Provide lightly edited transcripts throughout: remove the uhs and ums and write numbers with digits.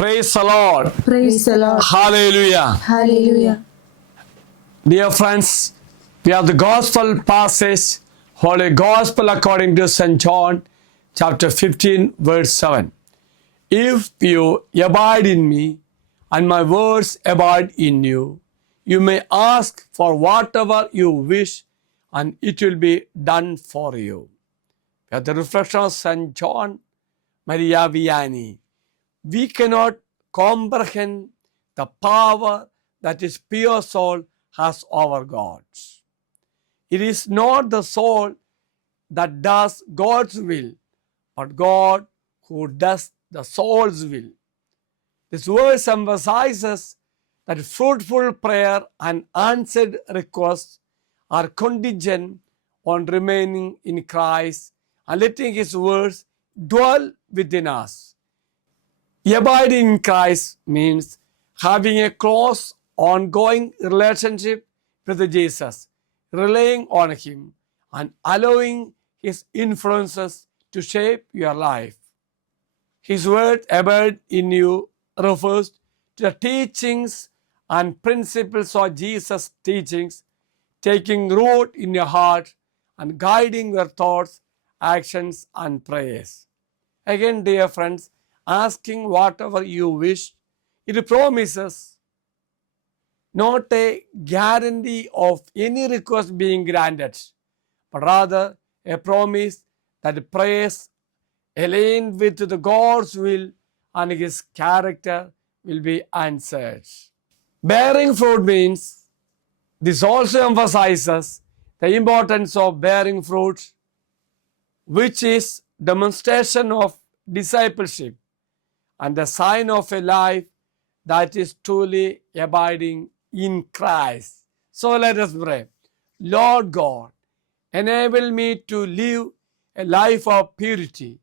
Praise the Lord. Praise the Lord. Hallelujah. Hallelujah. Dear friends, we have the gospel passage, Holy Gospel according to St. John, chapter 15, verse 7. If you abide in me, and my words abide in you, you may ask for whatever you wish, and it will be done for you. We have the reflection of St. John Maria Vianney. We cannot comprehend the power that his pure soul has over God. It is not the soul that does God's will, but God who does the soul's will. This verse emphasizes that fruitful prayer and answered requests are contingent on remaining in Christ and letting His words dwell within us. Abiding in Christ means having a close, ongoing relationship with Jesus, relying on Him, and allowing His influences to shape your life. His word abide in you refers to the teachings and principles of Jesus' teachings, taking root in your heart and guiding your thoughts, actions, and prayers. Again, dear friends, asking whatever you wish, it promises not a guarantee of any request being granted, but rather a promise that prayers aligned with the God's will and His character will be answered. Bearing fruit means this also emphasizes the importance of bearing fruit, which is demonstration of discipleship and the sign of a life that is truly abiding in Christ. So let us pray. Lord God, enable me to live a life of purity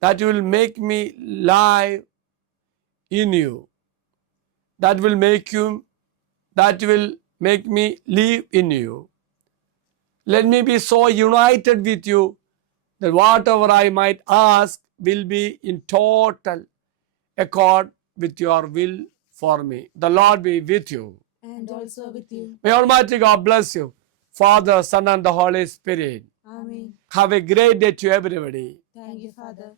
that will make me live in you, that will make me live in you. Let me be so united with you that whatever I might ask will be in total accord with your will for me. The Lord be with you. And also with you. May Almighty God bless you, Father, Son, and the Holy Spirit. Amen. Have a great day to everybody. Thank you, Father.